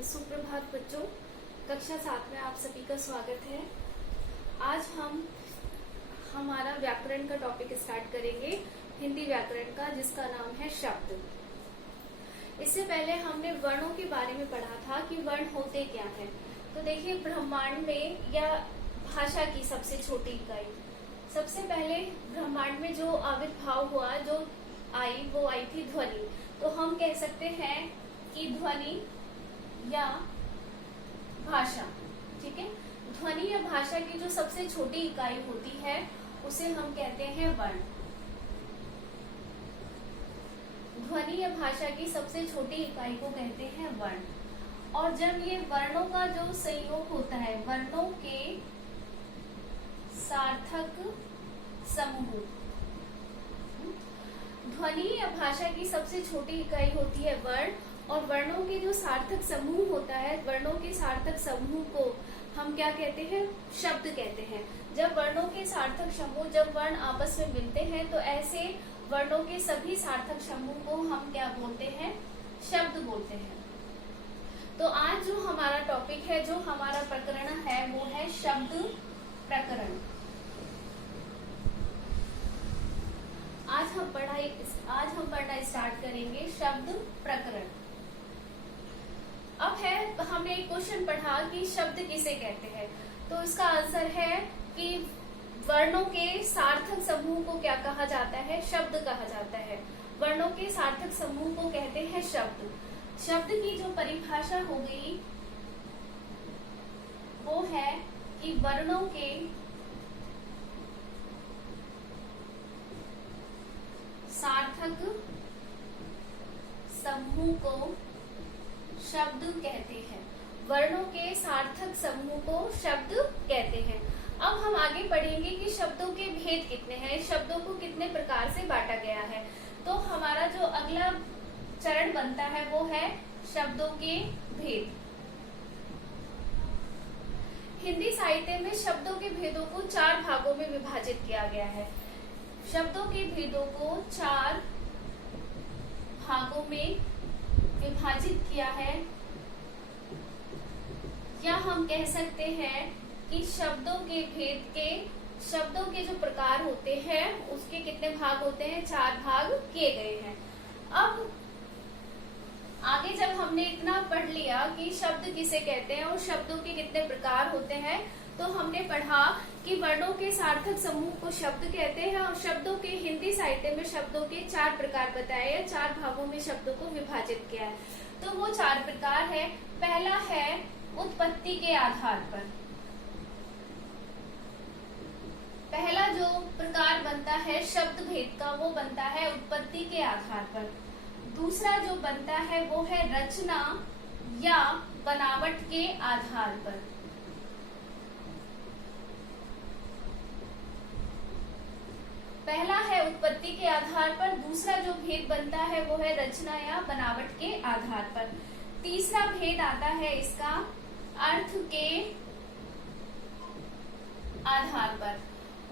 सुप्रभात बच्चों, कक्षा 7 में आप सभी का स्वागत है। आज हम हमारा व्याकरण का टॉपिक स्टार्ट करेंगे, हिंदी व्याकरण का, जिसका नाम है शब्द। इससे पहले हमने वर्णों के बारे में पढ़ा था कि वर्ण होते क्या है। तो देखिए, ब्रह्मांड में या भाषा की सबसे छोटी इकाई, सबसे पहले ब्रह्मांड में जो आविर्भाव हुआ, जो आई, वो आई थी ध्वनि। तो हम कह सकते हैं कि ध्वनि या भाषा, ठीक है। ध्वनि या भाषा की जो सबसे छोटी इकाई होती है उसे हम कहते हैं वर्ण। ध्वनि या भाषा की सबसे छोटी इकाई को कहते हैं वर्ण। और जब ये वर्णों का जो संयोग होता है, वर्णों के सार्थक समूह, ध्वनि या भाषा की सबसे छोटी इकाई होती है वर्ण, और वर्णों के जो सार्थक समूह होता है, वर्णों के सार्थक समूह को हम क्या कहते हैं? शब्द कहते हैं। जब वर्णों के सार्थक समूह, जब वर्ण आपस में मिलते हैं, तो ऐसे वर्णों के सभी सार्थक समूह को हम क्या बोलते हैं? शब्द बोलते हैं। तो आज जो हमारा टॉपिक है, जो हमारा प्रकरण है, वो है शब्द प्रकरण। आज हम पढ़ना स्टार्ट करेंगे शब्द प्रकरण। अब है, हमने एक क्वेश्चन पढ़ा कि शब्द किसे कहते हैं। तो इसका आंसर है कि वर्णों के सार्थक समूह को क्या कहा जाता है? शब्द कहा जाता है। वर्णों के सार्थक समूह को कहते हैं शब्द। शब्द की जो परिभाषा हो गई वो है कि वर्णों के सार्थक समूह को शब्द कहते हैं। वर्णों के सार्थक समूह को शब्द कहते हैं। अब हम आगे पढ़ेंगे कि शब्दों के भेद कितने हैं, शब्दों को कितने प्रकार से बांटा गया है। तो हमारा जो अगला चरण बनता है वो है शब्दों के भेद। हिंदी साहित्य में शब्दों के भेदों को 4 भागों में विभाजित किया गया है। शब्दों के भेदों को 4 भागों में विभाजित किया है, या हम कह सकते हैं कि शब्दों के भेद के, शब्दों के जो प्रकार होते हैं उसके कितने भाग होते हैं? 4 भाग किए गए हैं। अब आगे जब हमने इतना पढ़ लिया कि शब्द किसे कहते हैं और शब्दों के कितने प्रकार होते हैं, तो हमने पढ़ा कि वर्णों के सार्थक समूह को शब्द कहते हैं, और शब्दों के, हिंदी साहित्य में शब्दों के 4 प्रकार बताए हैं, 4 भागों में शब्दों को विभाजित किया है। तो वो 4 प्रकार है। पहला है उत्पत्ति के आधार पर। पहला जो प्रकार बनता है शब्द भेद का, वो बनता है उत्पत्ति के आधार पर। दूसरा जो बनता है वो है रचना या बनावट के आधार पर। पहला है उत्पत्ति के आधार पर, दूसरा जो भेद बनता है वो है रचना या बनावट के आधार पर। तीसरा भेद आता है इसका अर्थ के आधार पर।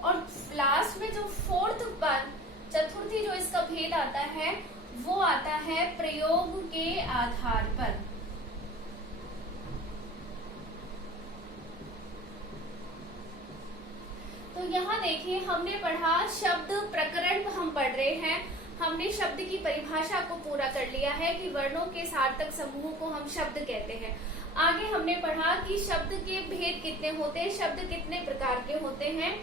और लास्ट में जो चतुर्थी जो इसका भेद आता है वो आता है प्रयोग के आधार पर। तो यहाँ देखिए, हमने पढ़ा शब्द प्रकरण, हम पढ़ रहे हैं। हमने शब्द की परिभाषा को पूरा कर लिया है कि वर्णों के सार्थक समूह को हम शब्द कहते हैं। आगे हमने पढ़ा कि शब्द के भेद कितने होते हैं, शब्द कितने प्रकार के होते हैं।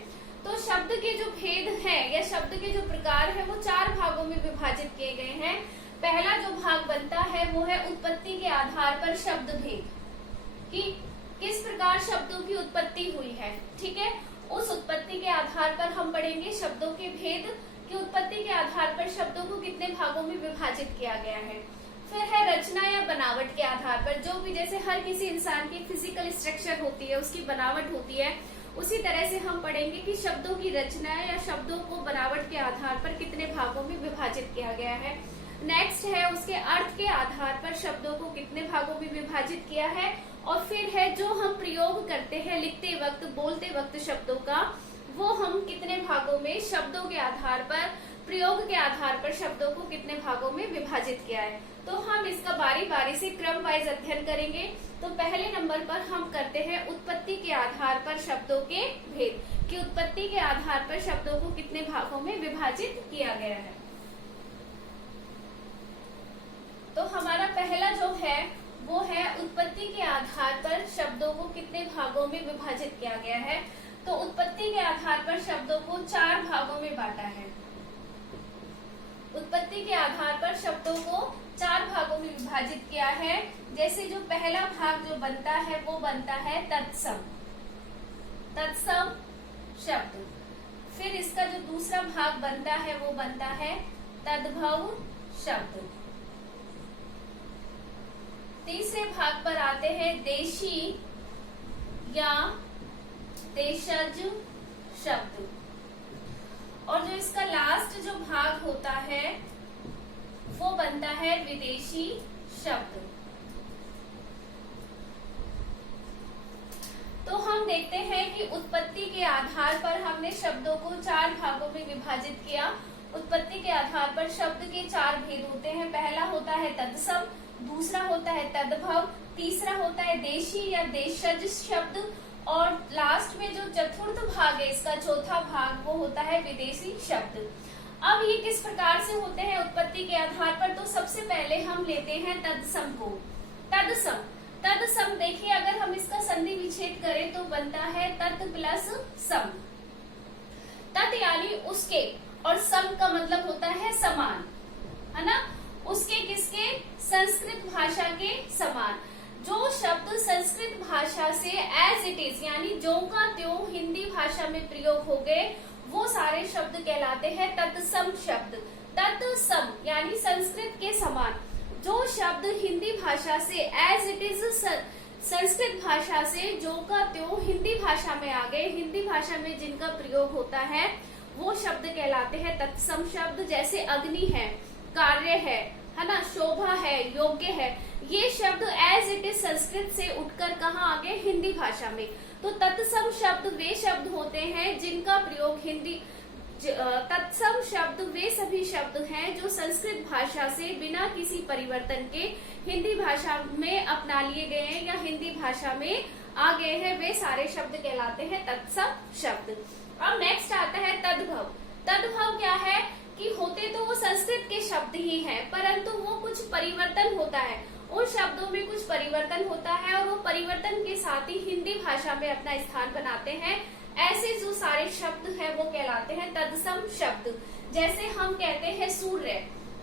तो शब्द के जो भेद हैं या शब्द के जो प्रकार हैं वो 4 भागों में विभाजित किए गए हैं। पहला जो भाग बनता है वो है उत्पत्ति के आधार पर शब्द भेद, कि किस प्रकार शब्दों की उत्पत्ति हुई है, ठीक है। उस उत्पत्ति के आधार पर हम पढ़ेंगे शब्दों के भेद की उत्पत्ति के आधार पर शब्दों को कितने भागों में विभाजित किया गया है। फिर है रचना या बनावट के आधार पर, जो भी जैसे हर किसी इंसान की फिजिकल स्ट्रक्चर होती है, उसकी बनावट होती है, उसी तरह से हम पढ़ेंगे कि शब्दों की रचना या शब्दों को बनावट के आधार पर कितने भागों में विभाजित किया गया है। नेक्स्ट है उसके अर्थ के आधार पर शब्दों को कितने भागों में विभाजित किया है। और फिर है जो हम प्रयोग करते हैं लिखते वक्त, बोलते वक्त शब्दों का, वो हम कितने भागों में, शब्दों के आधार पर, प्रयोग के आधार पर शब्दों को कितने भागों में विभाजित किया है। तो हम इसका बारी बारी से क्रम वाइज अध्ययन करेंगे। तो पहले नंबर पर हम करते हैं उत्पत्ति के आधार पर शब्दों के भेद, कि उत्पत्ति के आधार पर शब्दों को कितने भागों में विभाजित किया गया है। तो हमारा पहला जो है वो है उत्पत्ति के आधार पर शब्दों को कितने भागों में विभाजित किया गया है। तो उत्पत्ति के आधार पर शब्दों को 4 भागों में बांटा है। उत्पत्ति के आधार पर शब्दों को 4 भागों में विभाजित किया है। जैसे जो पहला भाग जो बनता है वो बनता है तत्सम, तत्सम शब्द। फिर इसका जो दूसरा भाग बनता है वो बनता है तद्भव शब्द। तीसरे भाग पर आते हैं देशी या देशज शब्द। और जो इसका लास्ट जो भाग होता है वो बनता है विदेशी शब्द। तो हम देखते हैं कि उत्पत्ति के आधार पर हमने शब्दों को 4 भागों में विभाजित किया। उत्पत्ति के आधार पर शब्द के 4 भेद होते हैं। पहला होता है तत्सम, दूसरा होता है तद्भव, तीसरा होता है देशी या देशज शब्द, और लास्ट में जो चतुर्थ भाग है इसका चौथा भाग वो होता है विदेशी शब्द। अब ये किस प्रकार से होते हैं उत्पत्ति के आधार पर। तो सबसे पहले हम लेते हैं तत्सम को। तत्सम, तत्सम देखिए अगर हम इसका संधि विच्छेद करें तो बनता है तत् प्लस सम। तत् यानी उसके, और सम का मतलब होता है समान, है ना। उसके किसके, संस्कृत भाषा के समान। जो शब्द संस्कृत भाषा से एज इट इज यानी ज्यों का त्यों हिंदी भाषा में प्रयोग हो गए वो सारे शब्द कहलाते हैं तत्सम शब्द। तत्सम यानी संस्कृत के समान। जो शब्द हिंदी भाषा से एज इट इज संस्कृत भाषा से ज्यों का त्यों हिंदी भाषा में आ गए, हिंदी भाषा में जिनका प्रयोग होता है वो शब्द कहलाते हैं तत्सम शब्द। जैसे अग्नि है, कार्य है ना, शोभा है, योग्य है, ये शब्द एज इट इज संस्कृत से उठकर कहाँ आ गए, हिंदी भाषा में। तो तत्सम शब्द वे शब्द होते हैं जिनका प्रयोग हिंदी, तत्सम शब्द वे सभी शब्द हैं जो संस्कृत भाषा से बिना किसी परिवर्तन के हिंदी भाषा में अपना लिए गए हैं या हिंदी भाषा में आ गए हैं, वे सारे शब्द कहलाते हैं तत्सम शब्द। अब नेक्स्ट आता है तद्भव। तद्भव क्या है कि होते तो वो संस्कृत के शब्द ही हैं, परंतु वो कुछ परिवर्तन होता है, उन शब्दों में कुछ परिवर्तन होता है और वो परिवर्तन के साथ ही हिंदी भाषा में अपना स्थान बनाते हैं। ऐसे जो सारे शब्द हैं वो कहलाते हैं तत्सम शब्द। जैसे हम कहते हैं सूर्य,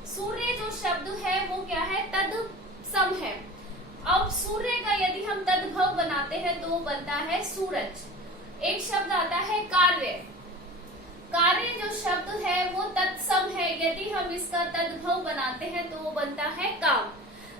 सूर्य जो शब्द है वो क्या है, तत्सम है। अब सूर्य का यदि हम तद्भव बनाते हैं तो वो बनता है सूरज। एक शब्द आता है कार्य, कार्य जो शब्द है वो तत्सम है, यदि हम इसका तद्भव बनाते हैं तो वो बनता है काम।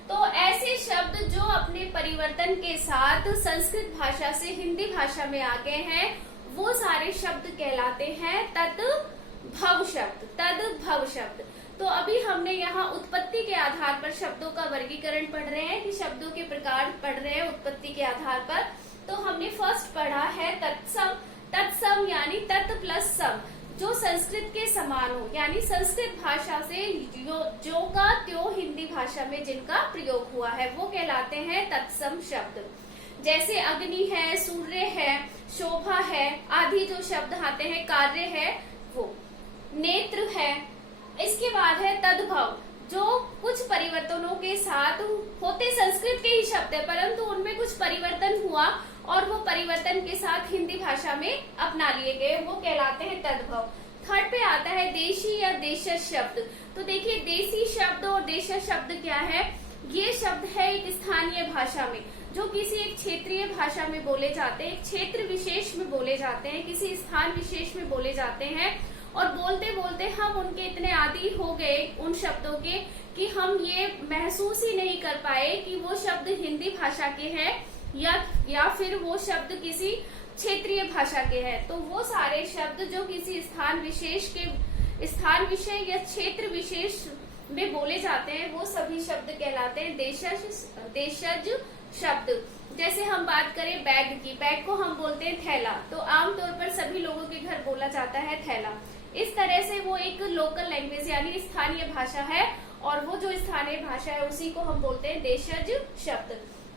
तो ऐसे शब्द जो अपने परिवर्तन के साथ संस्कृत भाषा से हिंदी भाषा में आ गए हैं वो सारे शब्द कहलाते हैं तद्भव शब्द, तद्भव शब्द। तो अभी हमने यहाँ उत्पत्ति के आधार पर शब्दों का वर्गीकरण पढ़ रहे हैं कि शब्दों के प्रकार पढ़ रहे हैं उत्पत्ति के आधार पर। तो हमने फर्स्ट पढ़ा है तत्सम। तत्सम यानी तत् प्लस सम, जो संस्कृत के समान हो, यानी संस्कृत भाषा से जो का त्यों हिंदी भाषा में जिनका प्रयोग हुआ है वो कहलाते हैं तत्सम शब्द। जैसे अग्नि है, सूर्य है, शोभा है आदि जो शब्द आते हैं, कार्य है, वो नेत्र है। इसके बाद है तद्भव, जो कुछ परिवर्तनों के साथ होते संस्कृत के ही शब्द है परंतु उनमें कुछ परिवर्तन हुआ और वो परिवर्तन के साथ हिंदी भाषा में अपना लिए गए, वो कहलाते हैं तद्भव। थर्ड पे आता है देशी या देशज शब्द। तो देखिए देशी शब्द और देशज शब्द क्या है, ये शब्द है एक स्थानीय भाषा में जो किसी एक क्षेत्रीय भाषा में बोले जाते हैं, एक क्षेत्र विशेष में बोले जाते हैं, किसी स्थान विशेष में बोले जाते हैं और बोलते बोलते हम उनके इतने आदी हो गए उन शब्दों के कि हम ये महसूस ही नहीं कर पाए कि वो शब्द हिंदी भाषा के हैं या फिर वो शब्द किसी क्षेत्रीय भाषा के हैं। तो वो सारे शब्द जो किसी स्थान विशेष या क्षेत्र विशेष में बोले जाते हैं वो सभी शब्द कहलाते हैं देशज शब्द। जैसे हम बात करें बैग की, बैग को हम बोलते हैं थैला, तो आमतौर पर सभी लोगों के घर बोला जाता है थैला। इस तरह से वो एक लोकल लैंग्वेज यानी स्थानीय भाषा है और वो जो स्थानीय भाषा है उसी को हम बोलते हैं देशज शब्द।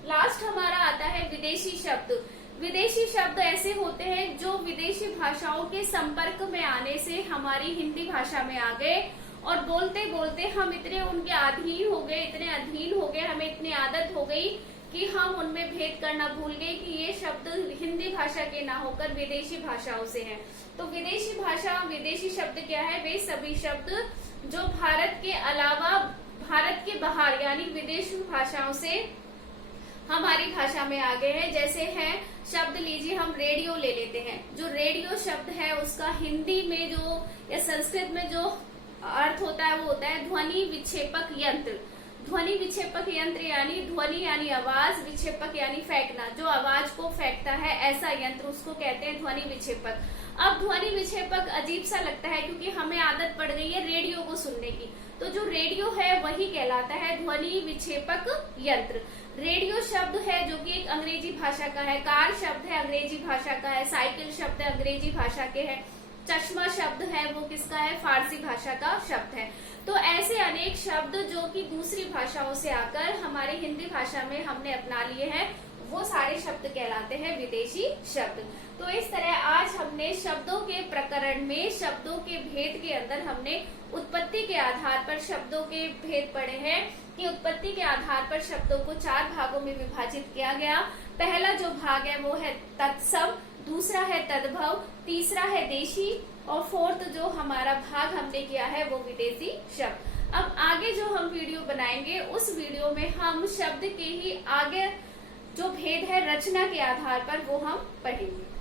लास्ट हमारा आता है विदेशी शब्द। विदेशी शब्द ऐसे होते हैं जो विदेशी भाषाओं के संपर्क में आने से हमारी हिंदी भाषा में आ गए और बोलते बोलते हम इतने उनके अधीन हो गए, इतने अधीन हो गए, हमें इतनी आदत हो गई कि हम उनमें भेद करना भूल गए कि ये शब्द हिंदी भाषा के ना होकर विदेशी भाषाओं से हैं। तो विदेशी भाषा, विदेशी शब्द क्या है? वे सभी शब्द जो भारत के अलावा भारत के बाहर यानी विदेशी भाषाओं से हमारी भाषा में आ गए हैं। जैसे है शब्द लीजिए, हम रेडियो ले लेते हैं। जो रेडियो शब्द है उसका हिंदी में जो या संस्कृत में जो अर्थ होता है वो होता है ध्वनि विक्षेपक यंत्र। ध्वनि विक्षेपक यंत्र यानी ध्वनि यानी आवाज, विक्षेपक यानी फेंकना, जो आवाज को फेंकता है ऐसा यंत्र, उसको कहते हैं ध्वनि विक्षेपक। अब ध्वनि विक्षेपक अजीब सा लगता है क्योंकि हमें आदत पड़ गई है रेडियो को सुनने की, तो जो रेडियो है वही कहलाता है ध्वनि विक्षेपक यंत्र। रेडियो शब्द है जो कि एक अंग्रेजी भाषा का है, कार शब्द है अंग्रेजी भाषा का है, साइकिल शब्द है अंग्रेजी भाषा के है, चश्मा शब्द है वो किसका है? फारसी भाषा का शब्द है। तो ऐसे अनेक शब्द जो कि दूसरी भाषाओं से आकर हमारी हिंदी भाषा में हमने अपना लिए हैं, वो सारे शब्द कहलाते हैं विदेशी शब्द। तो इस तरह आज हमने शब्दों के प्रकरण में शब्दों के भेद के अंदर हमने उत्पत्ति के आधार पर शब्दों के भेद पढ़े हैं कि उत्पत्ति के आधार पर शब्दों को 4 भागों में विभाजित किया गया। पहला जो भाग है वो है तत्सम, दूसरा है तद्भव, तीसरा है देशी और फोर्थ जो हमारा भाग हमने किया है वो विदेशी शब्द। अब आगे जो हम वीडियो बनाएंगे उस वीडियो में हम शब्द के ही आगे जो भेद है रचना के आधार पर वो हम पढ़ेंगे।